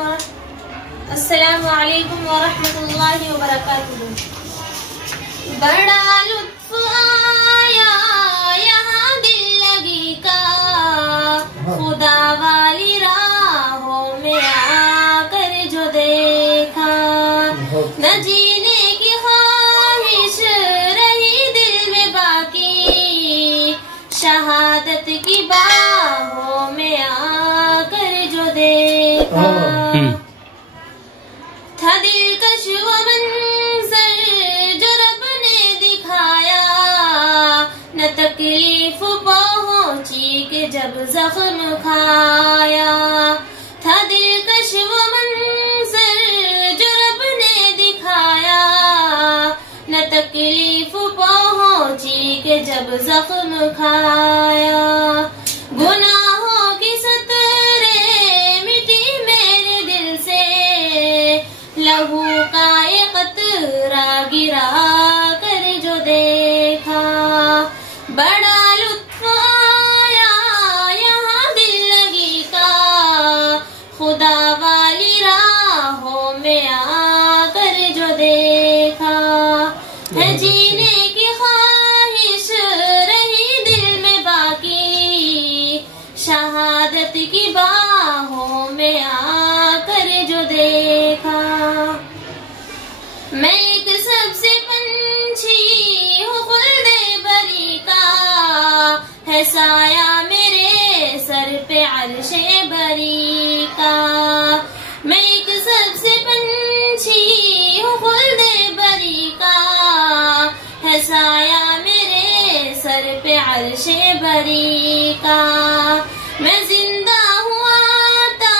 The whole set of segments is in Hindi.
अस्सलामुअलैकुम वरहमतुल्लाहि वबरकातुहू। बड़ा लुत्फ आया यहाँ दिल लगी का, खुदा वाली राहों में आकर जो देखा, न जीने की ख्वाहिश रही दिल में बाकी, शहादत की बाहों में आकर जो देखा, था दिलकश वो मंजर जो रब ने दिखाया, न तकलीफ पहुंची कि जब जख्म खाया, था दिलकश वो मंजर जो रब ने दिखाया, न तकलीफ पहुंची कि जब जख्म खाया, गुनाहों की सतरे मिटी मेरे दिल से, लहू का एक कतरा गिरा कर जो देखा, बड़ा लुत्फ आया यहाँ दिल लगी का, खुदा वाली राहों में आकर जो देखा, है जीने की ख्वाहिश रही दिल में बाकी, शहादत की बाहों में आकर जो देखा, मैं एक सबसे पंछी हूँ खुल्दे बरी का, है साया मेरे सर पे अर्शे बरी का, मैं एक सबसे पंछी हूँ खुल्दे बरी का, है साया मेरे सर पे अर्शे बरी का, मैं जिंदा हुआ था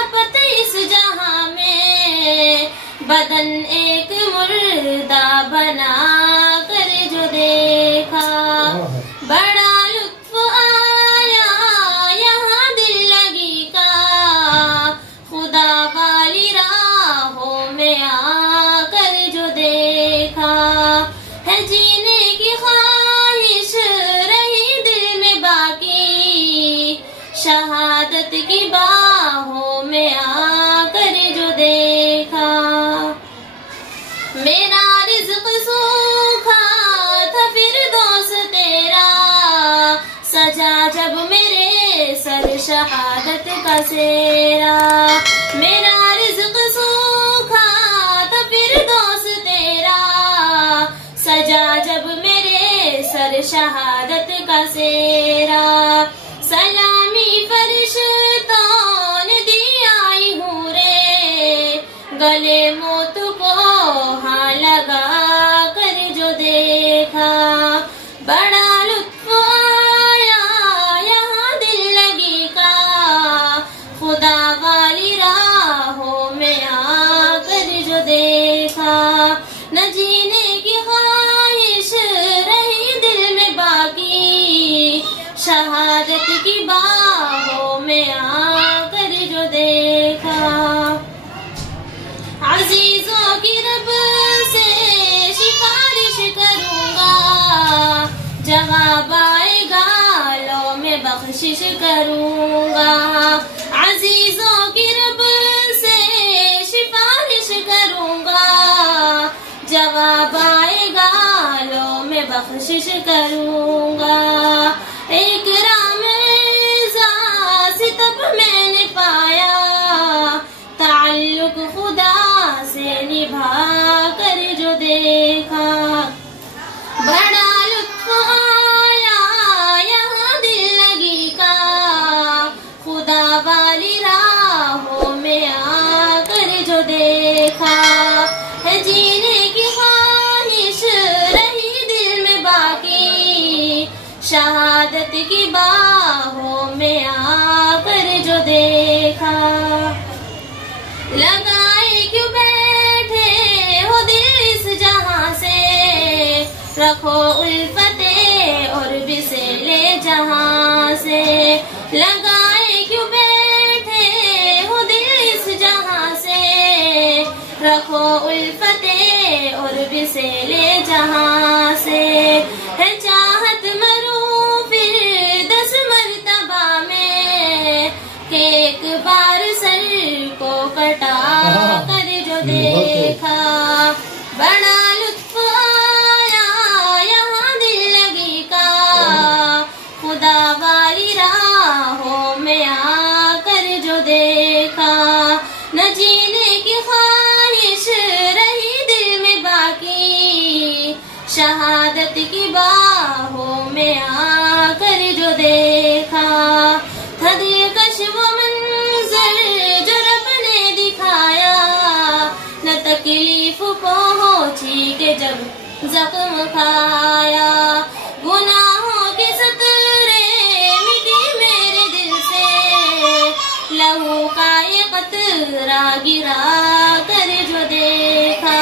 अब इस जहां में, बदन एक मुर्दा बना कर जो देखा, बड़ा लुत्फ आया यहाँ दिल लगी का, खुदा वाली राहों में आकर जो देखा, है जीने की ख्वाहिश रही दिल में बाकी, शहादत की बाहों में आकर जो देखा, मेरा रिज़्क़ सूखा था फिर दोस्त तेरा, सजा जब मेरे सर शहादत का सेरा, मेरा रिज़्क़ सूखा था फिर दोस्त तेरा, सजा जब मेरे सर शहादत का सेरा, सलामी फरिश्तों ने दी आई हूँ रे, गले मोत को हाँ लगा कर जो देखा, बड़ा लुत्फ आया यहाँ दिल लगी का, खुदा वाली राहों में आकर जो देखा, न जीने की ख्वाहिश रही दिल में बाकी, शहादत की बाहों में आकर जो देखा, अजीजों की रब से सिफारिश करूंगा, जवाब आएगा लो मैं बख्शिश करूंगा, अजीजों की रब से सिफारिश करूंगा, जवाब आएगा लो मैं बख्शिश करूंगा, एक राम सितब मैंने पाया, ताल्लुक खुदा से निभा कर जो देखा, बड़ा लुत्फ आया यहाँ दिल लगी का, खुदा वाली राहों में आकर जो देखा, है जीने की ख्वाहिश रही दिल में बाकी, शहादत की बाहों में आकर जो देखा, लगाए क्यों बैठे हो दिल इस जहां से, रखो उल्फते और बिसेले जहां से, लगाए क्यों बैठे हो दिल इस जहां से, रखो उल्फते और बिसेले जहां से, है चाहत मरूं फिर 10 मरतबा में, कि एक बार सर को देखा, बड़ा लुत्फ आया यहाँ दिल लगी का, खुदा वाली राहों में आकर जो देखा, न जीने की ख्वाहिश रही दिल में बाकी, शहादत की बाहों में आकर जो देखा, था दिलकश वो मंजर जो रब ने दिखाया, न तकलीफ पहुंची के जब जख्म खाया, गुनाहों के सतरे मिटी मेरे दिल से, लहू का ये कतरा गिरा कर जो देखा,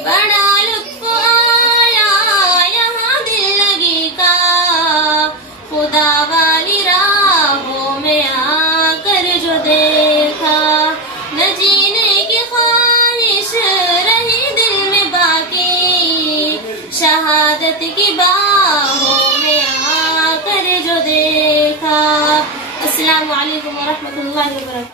बड़ा लुत्फ आया यहाँ दिल लगी का, खुदा वाली राहों में आकर जो देखा, न जीने की ख्वाहिश रही दिल में बाकी, शहादत की बाहों में आकर जो देखा। अस्सलामु अलैकुम व रहमतुल्लाहि व बरकातहू।